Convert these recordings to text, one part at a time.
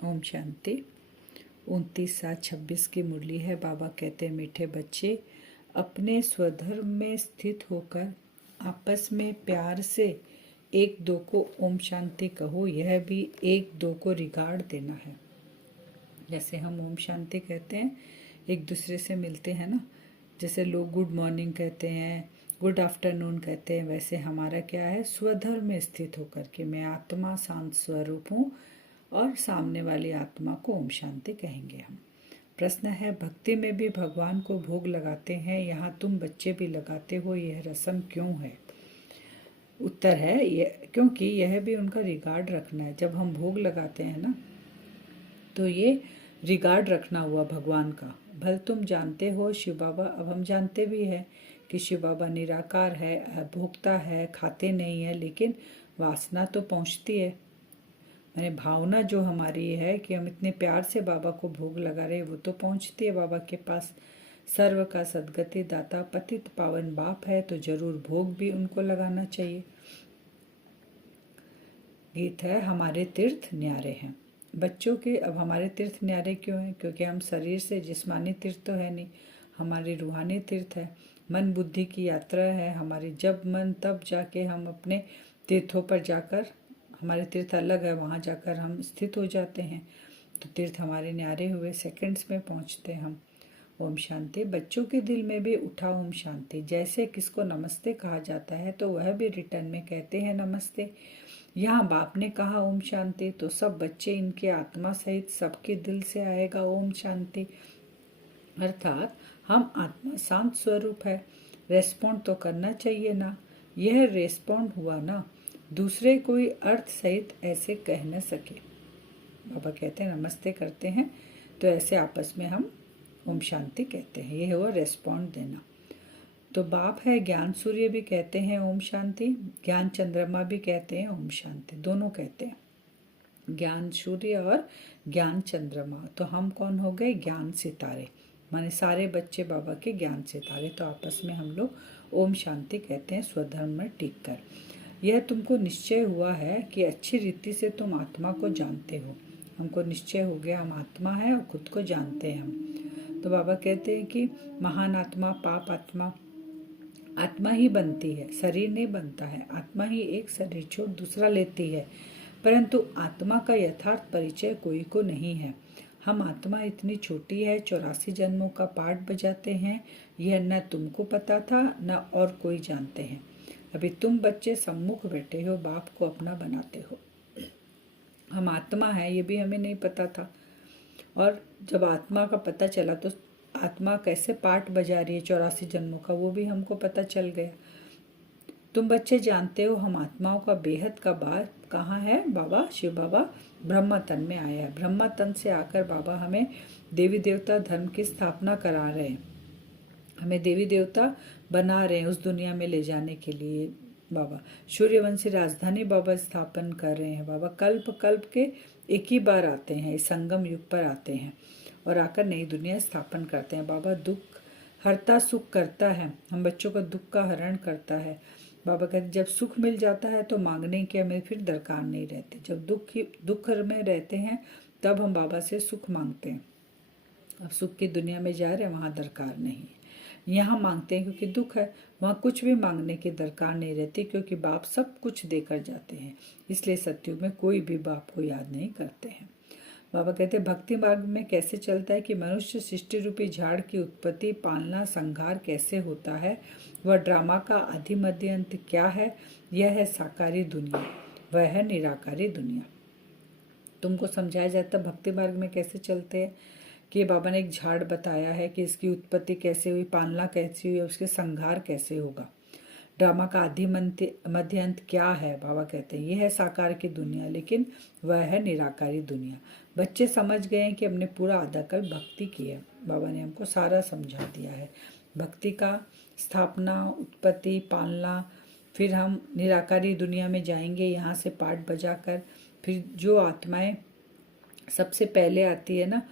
ओम शांति। 29/7/26 की मुरली है। बाबा कहते हैं, मीठे बच्चे, अपने स्वधर्म में स्थित होकर आपस में प्यार से एक दो को ओम शांति कहो। यह भी एक दो को रिगार्ड देना है। जैसे हम ओम शांति कहते हैं, एक दूसरे से मिलते हैं ना, जैसे लोग गुड मॉर्निंग कहते हैं, गुड आफ्टरनून कहते हैं, वैसे हमारा क्या है, स्वधर्म में स्थित होकर के मैं आत्मा शांत स्वरूप हूँ और सामने वाली आत्मा को ओम शांति कहेंगे हम। प्रश्न है, भक्ति में भी भगवान को भोग लगाते हैं, यहाँ तुम बच्चे भी लगाते हो, यह रस्म क्यों है? उत्तर है, क्योंकि यह भी उनका रिगार्ड रखना है। जब हम भोग लगाते हैं ना, तो ये रिगार्ड रखना हुआ भगवान का। भले तुम जानते हो शिव बाबा, अब हम जानते भी हैं कि शिव बाबा निराकार है, भोगता है, खाते नहीं है, लेकिन वासना तो पहुँचती है। मैंने भावना जो हमारी है कि हम इतने प्यार से बाबा को भोग लगा रहे हैं, वो तो पहुँचती है बाबा के पास। सर्व का सदगति दाता पतित पावन बाप है, तो जरूर भोग भी उनको लगाना चाहिए। गीत है, हमारे तीर्थ न्यारे हैं। बच्चों के अब हमारे तीर्थ न्यारे क्यों हैं? क्योंकि हम शरीर से जिस्मानी तीर्थ तो है नहीं, हमारी रूहानी तीर्थ है। मन बुद्धि की यात्रा है हमारी। जब मन तब जाके हम अपने तीर्थों पर जाकर, हमारे तीर्थ अलग है, वहाँ जाकर हम स्थित हो जाते हैं। तो तीर्थ हमारे न्यारे हुए, सेकंड्स में पहुँचते हम। ओम शांति। बच्चों के दिल में भी उठा ओम शांति। जैसे किसको नमस्ते कहा जाता है, तो वह भी रिटर्न में कहते हैं नमस्ते। यहाँ बाप ने कहा ओम शांति, तो सब बच्चे इनके आत्मा सहित सबके दिल से आएगा ओम शांति। अर्थात हम आत्मा शांत स्वरूप है। रेस्पॉन्ड तो करना चाहिए ना। यह रेस्पॉन्ड हुआ ना, दूसरे कोई अर्थ सहित ऐसे कह न सके। बाबा कहते हैं नमस्ते करते हैं तो ऐसे आपस में हम ओम शांति कहते हैं। यह हुआ रेस्पॉन्ड देना। तो बाप है, ज्ञान सूर्य भी कहते हैं ओम शांति, ज्ञान चंद्रमा भी कहते हैं ओम शांति, दोनों कहते हैं, ज्ञान सूर्य और ज्ञान चंद्रमा। तो हम कौन हो गए? ज्ञान सितारे, माने सारे बच्चे बाबा के ज्ञान सितारे। तो आपस में हम लोग ओम शांति कहते हैं स्वधर्म में टिक कर। यह तुमको निश्चय हुआ है कि अच्छी रीति से तुम आत्मा को जानते हो। हमको निश्चय हो गया हम आत्मा है और खुद को जानते हैं हम। तो बाबा कहते हैं कि महान आत्मा, पाप आत्मा, आत्मा ही बनती है, शरीर नहीं बनता है। आत्मा ही एक शरीर छोड़ दूसरा लेती है, परंतु आत्मा का यथार्थ परिचय कोई को नहीं है। हम आत्मा इतनी छोटी है, 84 जन्मों का पाठ बजाते हैं, यह न तुमको पता था न और कोई जानते हैं। अभी तुम बच्चे सम्मुख बैठे हो, बाप को अपना बनाते हो। हम आत्मा है, ये भी हमें नहीं पता था। और जब आत्मा का पता चला तो आत्मा कैसे पाठ बजा रही है 84 जन्मों का, वो भी हमको पता चल गया। तुम बच्चे जानते हो हम आत्माओं का बेहद का बात कहाँ है? बाबा शिव बाबा ब्रह्मा तन में आया है। ब्रह्मा तन से आकर बाबा हमें देवी देवता धर्म की स्थापना करा रहे हैं, हमें देवी देवता बना रहे हैं उस दुनिया में ले जाने के लिए। बाबा सूर्यवंशी राजधानी बाबा स्थापन कर रहे हैं। बाबा कल्प कल्प के एक ही बार आते हैं, इस संगम युग पर आते हैं और आकर नई दुनिया स्थापन करते हैं। बाबा दुख हरता सुख करता है, हम बच्चों का दुख का हरण करता है। बाबा कहते जब सुख मिल जाता है तो मांगने की हमें फिर दरकार नहीं रहती। जब दुख में रहते हैं तब हम बाबा से सुख मांगते हैं। अब सुख की दुनिया में जा रहे हैं, वहाँ दरकार नहीं है। यहाँ मांगते हैं क्योंकि दुख है, वहाँ कुछ भी मांगने की दरकार नहीं रहती, क्योंकि बाप सब कुछ देकर जाते हैं। इसलिए सत्युग में कोई भी बाप को याद नहीं करते हैं। बाबा कहते हैं भक्ति मार्ग में कैसे चलता है कि मनुष्य सृष्टि रूपी झाड़ की उत्पत्ति, पालना, संहार कैसे होता है, वह ड्रामा का आदि मध्य अंत क्या है। यह है साकारी दुनिया, वह है निराकारी दुनिया। तुमको समझाया जाता भक्ति मार्ग में कैसे चलते हैं कि बाबा ने एक झाड़ बताया है कि इसकी उत्पत्ति कैसे हुई, पालना कैसे हुई, उसके संहार कैसे होगा। ड्रामा का आदि मध्य अंत क्या है? बाबा कहते हैं यह है साकार की दुनिया, लेकिन वह है निराकारी दुनिया। बच्चे समझ गए हैं कि हमने पूरा आधा कर भक्ति की है। बाबा ने हमको सारा समझा दिया है, भक्ति का स्थापना, उत्पत्ति, पालना, फिर हम निराकारी दुनिया में जाएंगे यहाँ से पाठ बजाकर। फिर जो आत्माएं सबसे पहले आती है ना,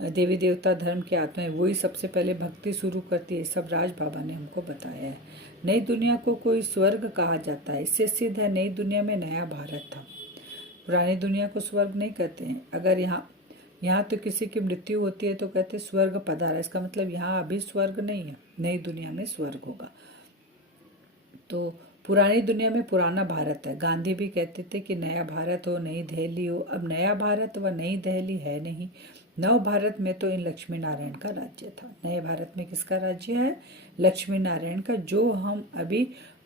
देवी देवता धर्म की आत्माएं, वही सबसे पहले भक्ति शुरू करती है। सब राज बाबा ने हमको बताया है। नई दुनिया को कोई स्वर्ग कहा जाता है, इससे सिद्ध है नई दुनिया में नया भारत था। पुरानी दुनिया को स्वर्ग नहीं कहते हैं। अगर यहाँ तो किसी की मृत्यु होती है तो कहते स्वर्ग पधारा, इसका मतलब यहाँ अभी स्वर्ग नहीं है, नई दुनिया में स्वर्ग होगा। तो पुरानी दुनिया में पुराना भारत है। गांधी भी कहते थे कि नया भारत हो, नई दिल्ली हो। अब नया भारत व नई दिल्ली है नहीं। नव भारत में तो इन लक्ष्मी नारायण का राज्य था। नए भारत में किसका राज्य है? लक्ष्मी नारायण का, जो हम अभी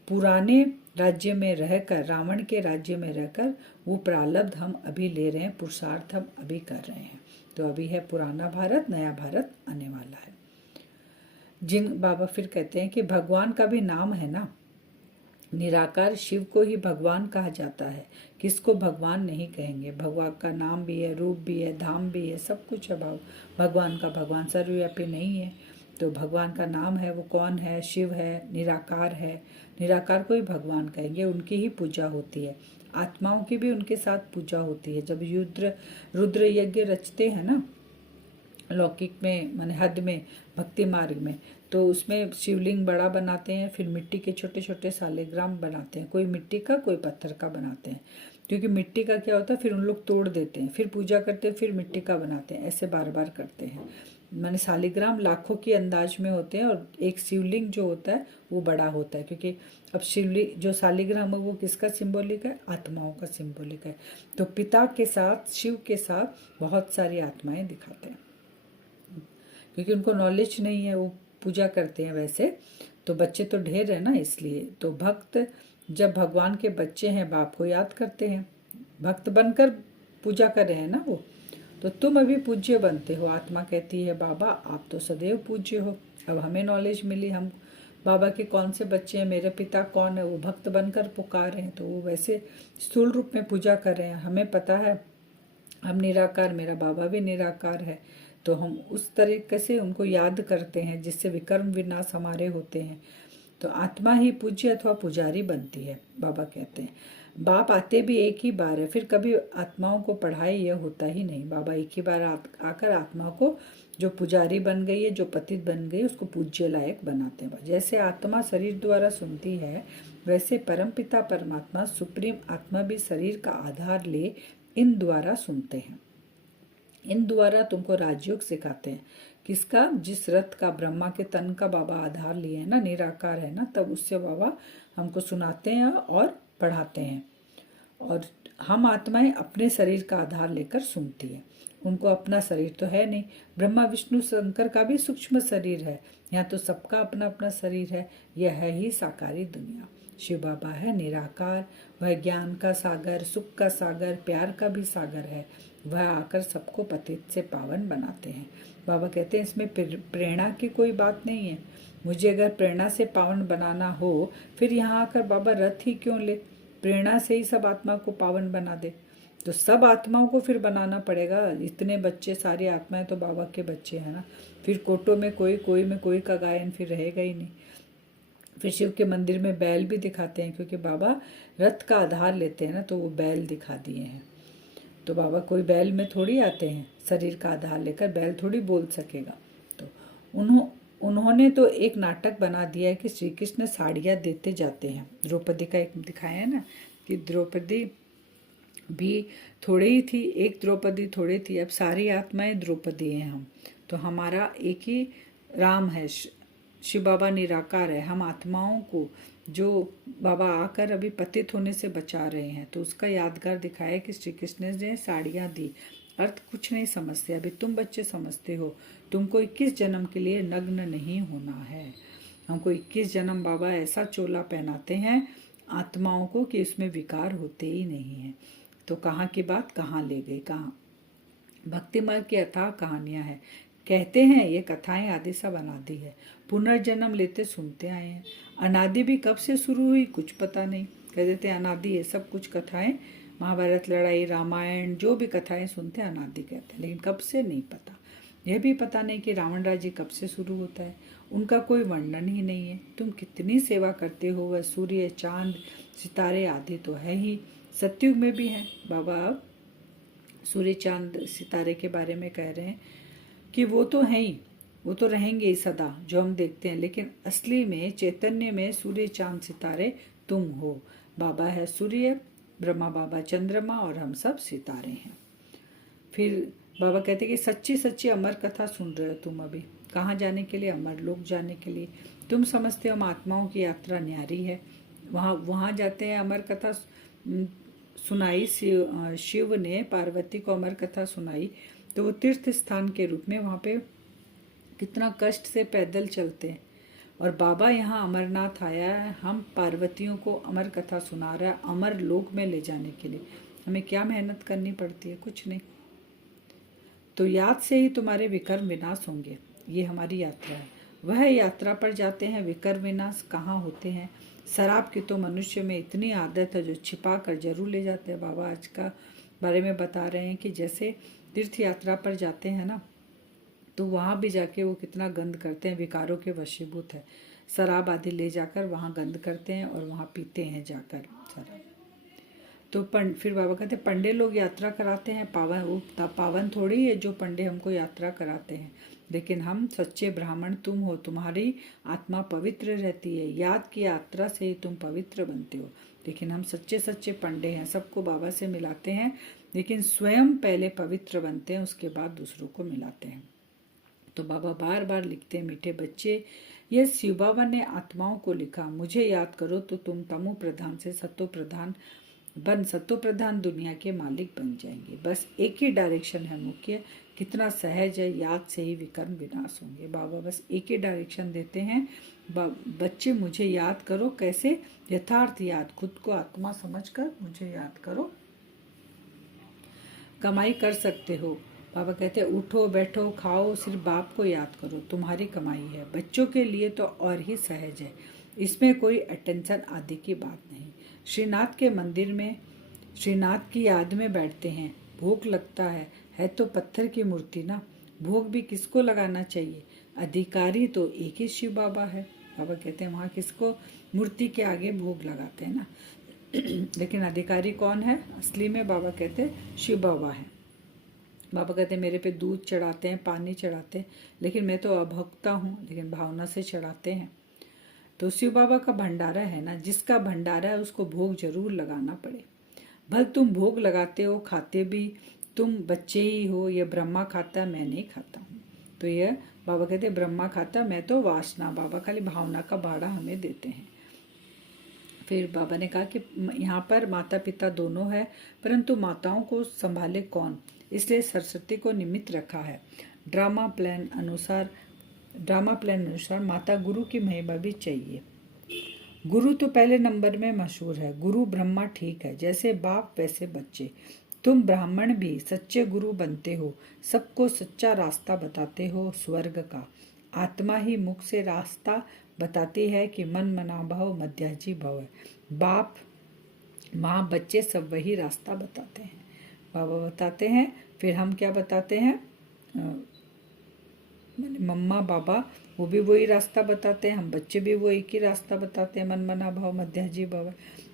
पुराने राज्य में रहकर, रावण के राज्य में रहकर वो प्रारब्ध हम अभी ले रहे हैं, पुरुषार्थ हम अभी कर रहे हैं। तो अभी है पुराना भारत, नया भारत आने वाला है। बाबा फिर कहते हैं कि भगवान का भी नाम है ना, निराकार शिव को ही भगवान कहा जाता है, किसको भगवान नहीं कहेंगे। भगवान का नाम भी है, रूप भी है, धाम भी है, सब कुछ है। भगवान का, भगवान सर्वव्यापी नहीं है तो भगवान का नाम है, वो कौन है? शिव है, निराकार है। निराकार को ही भगवान कहेंगे, उनकी ही पूजा होती है। आत्माओं की भी उनके साथ पूजा होती है। जब रुद्र यज्ञ रचते हैं ना लौकिक में, माने हद में, भक्ति मार्ग में, तो उसमें शिवलिंग बड़ा बनाते हैं, फिर मिट्टी के छोटे छोटे सालिग्राम बनाते हैं। कोई मिट्टी का, कोई पत्थर का बनाते हैं, क्योंकि मिट्टी का क्या होता है फिर उन लोग तोड़ देते हैं, फिर पूजा करते हैं, फिर मिट्टी का बनाते हैं, ऐसे बार बार करते हैं। माने सालिग्राम लाखों के अंदाज में होते हैं और एक शिवलिंग जो होता है वो बड़ा होता है, क्योंकि अब शिवलिंग जो सालिग्राम है वो किसका सिंबॉलिक है? आत्माओं का सिंबॉलिक है। तो पिता के साथ, शिव के साथ बहुत सारी आत्माएं दिखाते हैं, क्योंकि उनको नॉलेज नहीं है, वो पूजा करते हैं वैसे। तो बच्चे तो ढेर है ना, इसलिए तो भक्त जब भगवान के बच्चे हैं बाप को याद करते हैं, भक्त बनकर पूजा कर रहे हैं ना वो। तो तुम अभी पूज्य बनते हो। आत्मा कहती है बाबा आप तो सदैव पूज्य हो। अब हमें नॉलेज मिली, हम बाबा के कौन से बच्चे हैं, मेरे पिता कौन है, वो भक्त बनकर पुकार रहे हैं, तो वो वैसे स्थूल रूप में पूजा कर रहे हैं। हमें पता है हम निराकार, मेरा बाबा भी निराकार है, तो हम उस तरीके से उनको याद करते हैं जिससे विकर्म विनाश हमारे होते हैं। तो आत्मा ही पूज्य अथवा पुजारी बनती है। बाबा कहते हैं बाप आते भी एक ही बार है, फिर कभी आत्माओं को पढ़ाए यह होता ही नहीं। बाबा एक ही बार आकर आत्मा को, जो पुजारी बन गई है, जो पतित बन गई, उसको पूज्य लायक बनाते हैं। जैसे आत्मा शरीर द्वारा सुनती है, वैसे परमपिता परमात्मा सुप्रीम आत्मा भी शरीर का आधार ले इन द्वारा सुनते हैं। इन द्वारा तुमको राजयोग सिखाते हैं। किसका? जिस रथ का, ब्रह्मा के तन का बाबा आधार लिए है ना, निराकार है ना, तब उससे बाबा हमको सुनाते हैं और पढ़ाते हैं। और हम आत्माएं अपने शरीर का आधार लेकर सुनती है। उनको अपना शरीर तो है नहीं। ब्रह्मा विष्णु शंकर का भी सूक्ष्म शरीर है, यहाँ तो सबका अपना अपना शरीर है। यह है ही साकारी दुनिया। शिव बाबा है निराकार, वह ज्ञान का सागर, सुख का सागर, प्यार का भी सागर है। वह आकर सबको पतित से पावन बनाते हैं। बाबा कहते हैं इसमें प्रेरणा की कोई बात नहीं है। मुझे अगर प्रेरणा से पावन बनाना हो, फिर यहाँ आकर बाबा रथ ही क्यों ले? प्रेरणा से ही सब आत्मा को पावन बना दे। तो सब आत्माओं को फिर बनाना पड़ेगा। इतने बच्चे, सारी आत्माएं तो बाबा के बच्चे हैं ना। फिर कोटों में कोई में कोई का गायन फिर रहेगा ही नहीं। फिर शिव के मंदिर में बैल भी दिखाते हैं, क्योंकि बाबा रथ का आधार लेते हैं ना, तो वो बैल दिखा दिए हैं। तो बाबा कोई बैल में थोड़ी आते हैं, शरीर का आधार लेकर बैल थोड़ी बोल सकेगा। तो उन्होंने तो एक नाटक बना दिया है कि श्री कृष्ण साड़ियाँ देते जाते हैं। द्रौपदी का एक दिखाया है ना, कि द्रौपदी भी थोड़ी ही थी, एक द्रौपदी थोड़ी थी, अब सारी आत्माएं द्रौपदी हैं हम। तो हमारा एक ही राम है, शिव बाबा निराकार है। हम आत्माओं को जो बाबा आकर अभी पतित होने से बचा रहे हैं, तो उसका यादगार दिखाया कि श्री कृष्ण ने साड़ियाँ दी। अर्थ कुछ नहीं समझते, अभी तुम बच्चे समझते हो। तुमको 21 जन्म के लिए नग्न नहीं होना है। हमको 21 जन्म बाबा ऐसा चोला पहनाते हैं आत्माओं को कि इसमें विकार होते ही नहीं है। तो कहाँ की बात कहाँ ले गई, कहाँ भक्ति मार्ग की अथाह कहानियाँ हैं। कहते हैं ये कथाएं आदि सब अनादि है, पुनर्जन्म लेते सुनते आए हैं। अनादि भी कब से शुरू हुई कुछ पता नहीं, कह देते हैं अनादि है सब कुछ। कथाएं, महाभारत, लड़ाई, रामायण, जो भी कथाएं सुनते हैं अनादि कहते हैं, लेकिन कब से नहीं पता। यह भी पता नहीं कि रावण राज्य कब से शुरू होता है, उनका कोई वर्णन ही नहीं है। तुम कितनी सेवा करते हो, वह सूर्य, चांद, सितारे आदि तो है ही, सतयुग में भी है। बाबा अब सूर्य, चांद, सितारे के बारे में कह रहे हैं कि वो तो हैं ही, वो तो रहेंगे ही सदा, जो हम देखते हैं, लेकिन असली में चैतन्य में सूर्य, चांद, सितारे तुम हो। बाबा है सूर्य, ब्रह्मा बाबा चंद्रमा और हम सब सितारे हैं। फिर बाबा कहते कि सच्ची सच्ची अमर कथा सुन रहे हो तुम अभी। कहाँ जाने के लिए? अमर लोक जाने के लिए। तुम समझते हो हम आत्माओं की यात्रा न्यारी है, वहाँ वहाँ जाते हैं। अमर कथा सुनाई, शिव ने पार्वती को अमर कथा सुनाई, तो वो तीर्थ स्थान के रूप में वहाँ पे कितना कष्ट से पैदल चलते हैं। और बाबा यहाँ अमरनाथ आया है, हम पार्वतियों को अमर कथा सुना रहा है अमर लोक में ले जाने के लिए। हमें क्या मेहनत करनी पड़ती है? कुछ नहीं। तो याद से ही तुम्हारे विकर्म विनाश होंगे। ये हमारी यात्रा है। वह यात्रा पर जाते हैं। विकर्म विनाश कहाँ होते हैं? शराब की तो मनुष्य में इतनी आदत है जो छिपा कर जरूर ले जाते हैं। बाबा आज का बारे में बता रहे हैं कि जैसे तीर्थ यात्रा पर जाते हैं ना, तो वहाँ भी जाके वो कितना गंद करते हैं, विकारों के वशीभूत है। शराब आदि ले जाकर वहाँ गंद करते हैं और वहाँ पीते हैं जाकर शराब। तो फिर बाबा कहते पंडे लोग यात्रा कराते हैं, पावन वो पावन थोड़ी है जो पंडे हमको यात्रा कराते हैं, लेकिन हम सच्चे ब्राह्मण तुम हो, तुम्हारी आत्मा पवित्र रहती है, याद की यात्रा से ही तुम पवित्र बनते हो। लेकिन हम सच्चे सच्चे पंडे हैं, सबको बाबा से मिलाते हैं, लेकिन स्वयं पहले पवित्र बनते हैं, उसके बाद दूसरों को मिलाते हैं। तो बाबा बार बार लिखते हैं, मीठे बच्चे, यह शिव बाबा ने आत्माओं को लिखा, मुझे याद करो तो तुम तमो प्रधान से सत्तो प्रधान सत्तो प्रधान दुनिया के मालिक बन जाएंगे। बस एक ही डायरेक्शन है मुख्य, कितना सहज है, याद से ही विकर्म विनाश होंगे। बाबा बस एक ही डायरेक्शन देते हैं, बच्चे मुझे याद करो। कैसे? यथार्थ याद, खुद को आत्मा समझकर मुझे याद करो। कमाई कर सकते हो। बाबा कहते हैं उठो बैठो खाओ, सिर्फ बाप को याद करो, तुम्हारी कमाई है। बच्चों के लिए तो और ही सहज है, इसमें कोई अटेंशन आदि की बात नहीं। श्रीनाथ के मंदिर में श्रीनाथ की याद में बैठते हैं, भोग लगता है तो पत्थर की मूर्ति ना, भोग भी किसको लगाना चाहिए? अधिकारी तो एक ही शिव बाबा है। बाबा कहते हैं वहाँ किसको मूर्ति के आगे भोग लगाते हैं ना, लेकिन अधिकारी कौन है असली में? बाबा कहते हैं शिव बाबा है। बाबा कहते हैं मेरे पे दूध चढ़ाते हैं, पानी चढ़ाते हैं, लेकिन मैं तो अभोक्ता हूँ, लेकिन भावना से चढ़ाते हैं। तो शिव बाबा का भंडारा है ना, जिसका भंडारा है उसको भोग जरूर लगाना पड़े। भल तुम भोग लगाते हो, खाते भी तुम बच्चे ही हो। ये ब्रह्मा खाता, मैं नहीं खाता हूँ। तो ये बाबा कहते हैं ब्रह्मा खाता, मैं तो वासना। बाबा खाली भावना का भाड़ा हमें देते हैं। फिर बाबा ने कहा कि यहाँ पर माता पिता दोनों है, परंतु माताओं को संभाले कौन? इसलिए सरस्वती को निमित्त रखा है। ड्रामा प्लान अनुसार माता गुरु की महिमा भी चाहिए। गुरु तो पहले नंबर में मशहूर है। गुरु ब्रह्मा ठीक है, जैसे बाप वैसे बच्चे। तुम ब्राह्मण भी सच्चे गुरु बनते हो, सबको सच्चा रास्ता बताते हो स्वर्ग का। आत्मा ही मुख से रास्ता बताती है कि मन मना भव मध्याजी भव। बाप माँ बच्चे सब वही रास्ता बताते हैं। बाबा बताते हैं, फिर हम क्या बताते हैं? मम्मा बाबा वो भी वही रास्ता बताते हैं, हम बच्चे भी वो एक ही रास्ता बताते हैं, मन मना भाव मध्याजी भव।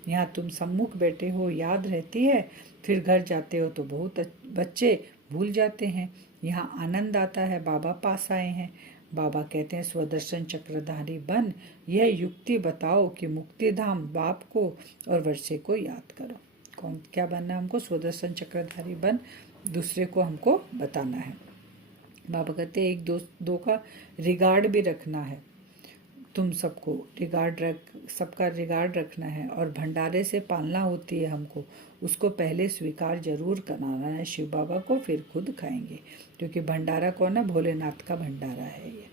यहाँ तुम सम्मुख बैठे हो, याद रहती है, फिर घर जाते हो तो बहुत बच्चे भूल जाते हैं। यहाँ आनंद आता है, बाबा पास आए हैं। बाबा कहते हैं स्वदर्शन चक्रधारी बन, यह युक्ति बताओ कि मुक्ति धाम बाप को और वर्षे को याद करो। कौन क्या बनना है हमको? स्वदर्शन चक्रधारी बन, दूसरे को हमको बताना है। बाबा कहते हैं एक दो का रिगार्ड भी रखना है, तुम सबको सबका रिगार्ड रखना है, और भंडारे से पालना होती है हमको, उसको पहले स्वीकार जरूर कराना है शिव बाबा को, फिर खुद खाएंगे, क्योंकि भंडारा कौन है? भोलेनाथ का भंडारा है ये।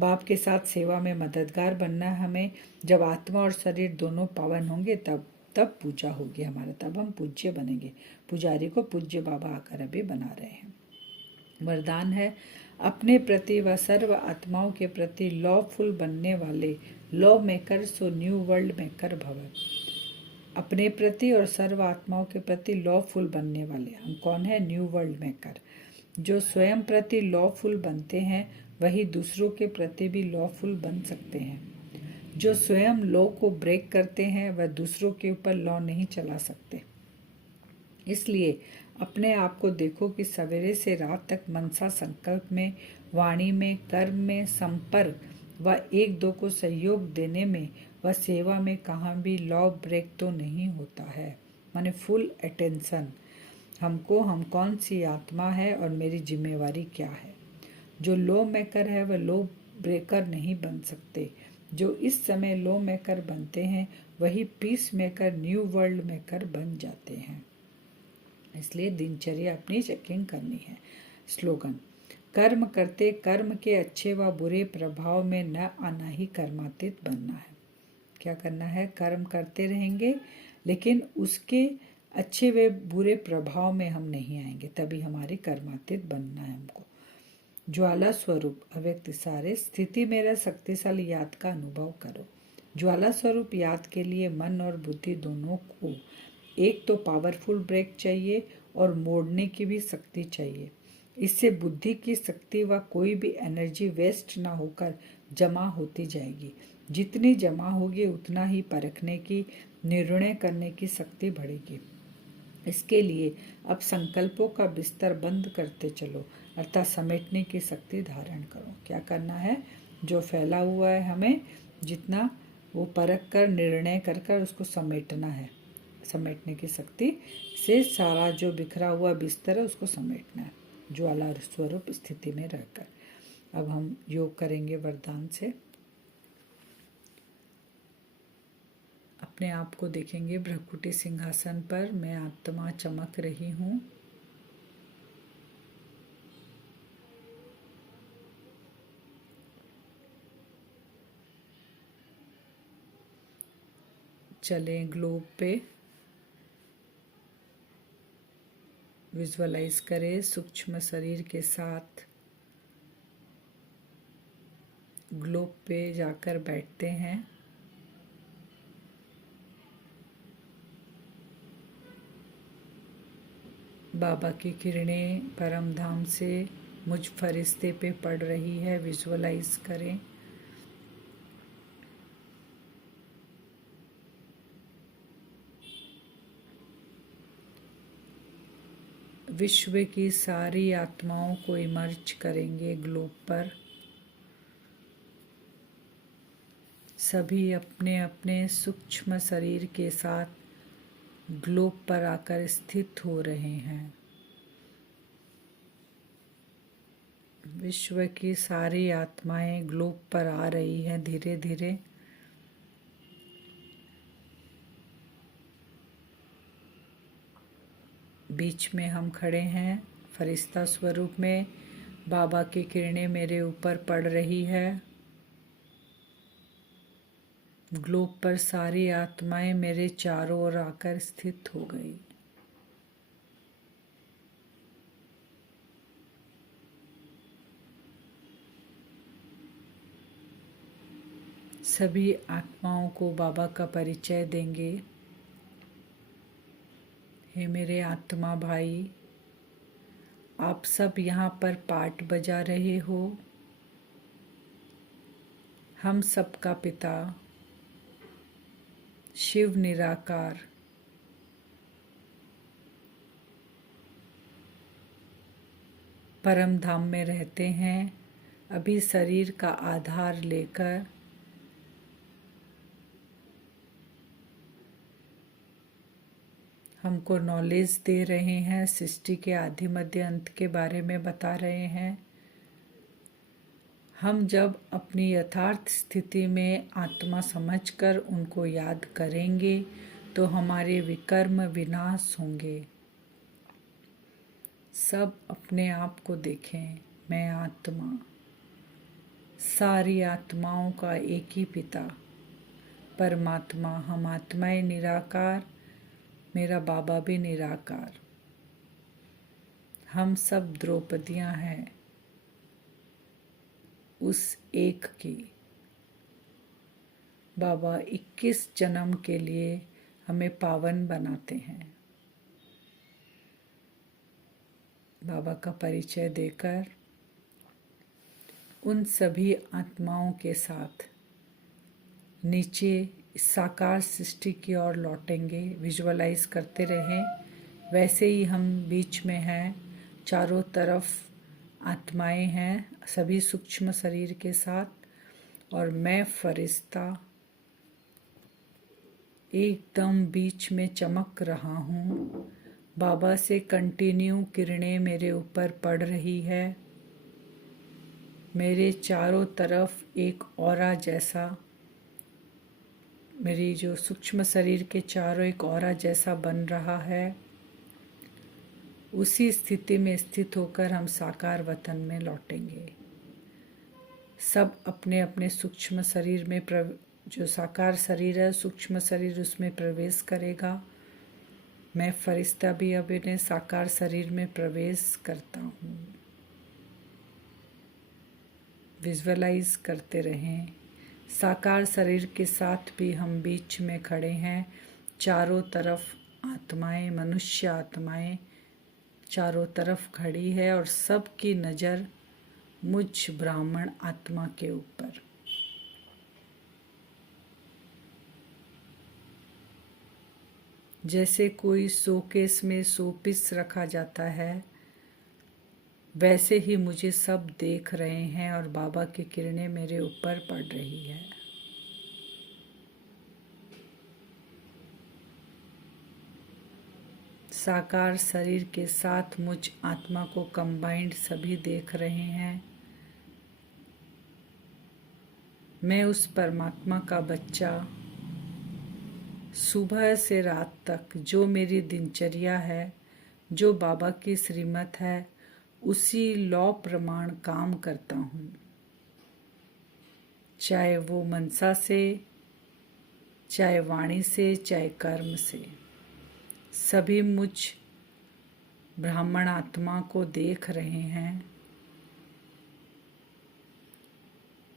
बाप के साथ सेवा में मददगार बनना है हमें। जब आत्मा और शरीर दोनों पावन होंगे तब पूजा होगी हमारा, तब हम पूज्य बनेंगे। पुजारी को पूज्य बाबा आकर अभी बना रहे हैं। वरदान है अपने प्रति व सर्व आत्माओं के प्रति लॉफुल बनने वाले, law maker so new world maker भव। अपने प्रति और सर्व आत्माओं के प्रति लॉफुल बनने वाले हम कौन है? New world maker. जो स्वयं प्रति लॉफुल बनते हैं वही दूसरों के प्रति भी लॉफुल बन सकते हैं। जो स्वयं लॉ को ब्रेक करते हैं वह दूसरों के ऊपर लॉ नहीं चला सकते। इसलिए अपने आप को देखो कि सवेरे से रात तक मनसा संकल्प में, वाणी में, कर्म में, संपर्क व एक दो को सहयोग देने में व सेवा में कहाँ भी लॉ ब्रेक तो नहीं होता है। माने फुल अटेंशन। हमको हम कौन सी आत्मा है और मेरी जिम्मेवारी क्या है। जो लॉ मेकर है वह लॉ ब्रेकर नहीं बन सकते। जो इस समय लॉ मेकर बनते हैं वही peace maker, new world maker बन जाते हैं। इसलिए दिनचर्या अपनी चेकिंग करनी है। स्लोगन, कर्म करते कर्म के अच्छे व बुरे प्रभाव में न आना ही कर्मातीत बनना है। क्या करना है? कर्म करते रहेंगे लेकिन उसके अच्छे व बुरे प्रभाव में हम नहीं आएंगे, तभी हमारी कर्मातीत बनना है हमको। ज्वाला स्वरूप अव्यक्त सारे स्थिति मेरा शक्तिशाली याद का अनुभव करो। ज्वाला स्वरूप याद के लिए मन और बुद्धि दोनों को एक तो पावरफुल ब्रेक चाहिए और मोड़ने की भी शक्ति चाहिए। इससे बुद्धि की शक्ति व कोई भी एनर्जी वेस्ट ना होकर जमा होती जाएगी। जितनी जमा होगी उतना ही परखने की, निर्णय करने की शक्ति बढ़ेगी। इसके लिए अब संकल्पों का बिस्तर बंद करते चलो, अर्थात समेटने की शक्ति धारण करो। क्या करना है? जो फैला हुआ है हमें जितना, वो परख कर निर्णय कर कर उसको समेटना है। समेटने की शक्ति से सारा जो बिखरा हुआ बिस्तर है उसको समेटना है, ज्वाला स्वरूप स्थिति में रहकर। अब हम योग करेंगे वरदान से। अपने आप को देखेंगे भ्रकुटी सिंहासन पर, मैं आत्मा चमक रही हूँ। चलें ग्लोब पे, विजुअलाइज करें सूक्ष्म शरीर के साथ ग्लोब पे जाकर बैठते हैं। बाबा की किरणें परम धाम से मुझ फरिश्ते पे पड़ रही है, विजुअलाइज करें। विश्व की सारी आत्माओं को इमर्ज करेंगे ग्लोब पर। सभी अपने अपने सूक्ष्म शरीर के साथ ग्लोब पर आकर स्थित हो रहे हैं। विश्व की सारी आत्माएं ग्लोब पर आ रही हैं धीरे धीरे। बीच में हम खड़े हैं फरिश्ता स्वरूप में। बाबा की किरणें मेरे ऊपर पड़ रही है। ग्लोब पर सारी आत्माएं मेरे चारों ओर आकर स्थित हो गई। सभी आत्माओं को बाबा का परिचय देंगे। हे मेरे आत्मा भाई, आप सब यहाँ पर पार्ट बजा रहे हो। हम सबका पिता शिव निराकार परम धाम में रहते हैं। अभी शरीर का आधार लेकर हमको नॉलेज दे रहे हैं, सृष्टि के आदि मध्य अंत के बारे में बता रहे हैं। हम जब अपनी यथार्थ स्थिति में आत्मा समझकर उनको याद करेंगे तो हमारे विकर्म विनाश होंगे। सब अपने आप को देखें, मैं आत्मा, सारी आत्माओं का एक ही पिता परमात्मा। हम आत्माएं निराकार, मेरा बाबा भी निराकार। हम सब द्रौपदियां हैं उस एक की। बाबा 21 जन्म के लिए हमें पावन बनाते हैं। बाबा का परिचय देकर उन सभी आत्माओं के साथ नीचे साकार सृष्टि की ओर लौटेंगे। विजुअलाइज करते रहें। वैसे ही हम बीच में हैं, चारों तरफ आत्माएं हैं, सभी सूक्ष्म शरीर के साथ, और मैं फरिश्ता एकदम बीच में चमक रहा हूँ। बाबा से कंटिन्यू किरणें मेरे ऊपर पड़ रही है। मेरे चारों तरफ एक ऑरा जैसा, मेरी जो सूक्ष्म शरीर के चारों एक ऑरा जैसा बन रहा है। उसी स्थिति में स्थित होकर हम साकार वतन में लौटेंगे। सब अपने अपने सूक्ष्म शरीर में जो साकार शरीर है, सूक्ष्म शरीर उसमें प्रवेश करेगा। मैं फरिश्ता भी अपने साकार शरीर में प्रवेश करता हूँ। विजुअलाइज करते रहें। साकार शरीर के साथ भी हम बीच में खड़े हैं। चारों तरफ आत्माएं, मनुष्य आत्माएं चारों तरफ खड़ी है और सबकी नज़र मुझ ब्राह्मण आत्मा के ऊपर। जैसे कोई शोकेस में शोपीस रखा जाता है, वैसे ही मुझे सब देख रहे हैं और बाबा की किरणें मेरे ऊपर पड़ रही है। साकार शरीर के साथ मुझ आत्मा को कंबाइंड सभी देख रहे हैं। मैं उस परमात्मा का बच्चा, सुबह से रात तक जो मेरी दिनचर्या है, जो बाबा की श्रीमत है, उसी लॉ प्रमाण काम करता हूँ। चाहे वो मनसा से, चाहे वाणी से, चाहे कर्म से, सभी मुझ ब्राह्मण आत्मा को देख रहे हैं।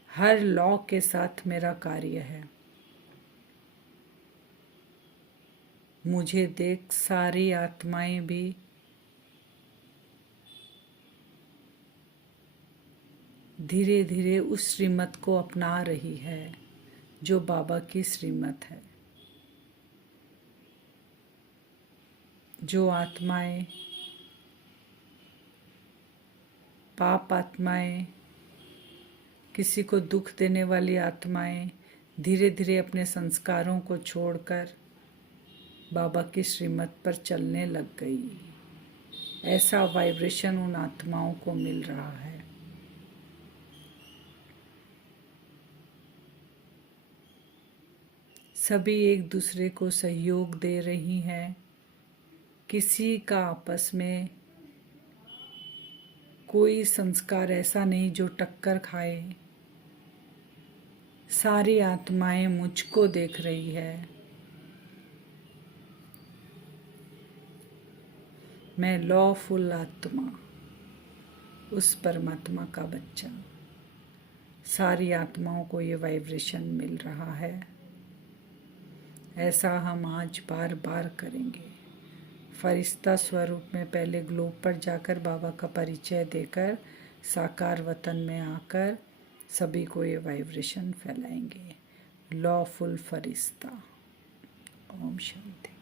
हर लॉ के साथ मेरा कार्य है। मुझे देख सारी आत्माएं भी धीरे धीरे उस श्रीमत को अपना रही है जो बाबा की श्रीमत है। जो आत्माएं पाप आत्माएं, किसी को दुख देने वाली आत्माएं धीरे धीरे अपने संस्कारों को छोड़कर बाबा की श्रीमत पर चलने लग गई। ऐसा वाइब्रेशन उन आत्माओं को मिल रहा है। सभी एक दूसरे को सहयोग दे रही हैं। किसी का आपस में कोई संस्कार ऐसा नहीं जो टक्कर खाए। सारी आत्माएं मुझको देख रही है। मैं लॉफुल आत्मा, उस परमात्मा का बच्चा। सारी आत्माओं को ये वाइब्रेशन मिल रहा है। ऐसा हम आज बार बार करेंगे। फरिश्ता स्वरूप में पहले ग्लोब पर जाकर बाबा का परिचय देकर साकार वतन में आकर सभी को ये वाइब्रेशन फैलाएंगे। लॉफुल फरिश्ता। ओम शांति।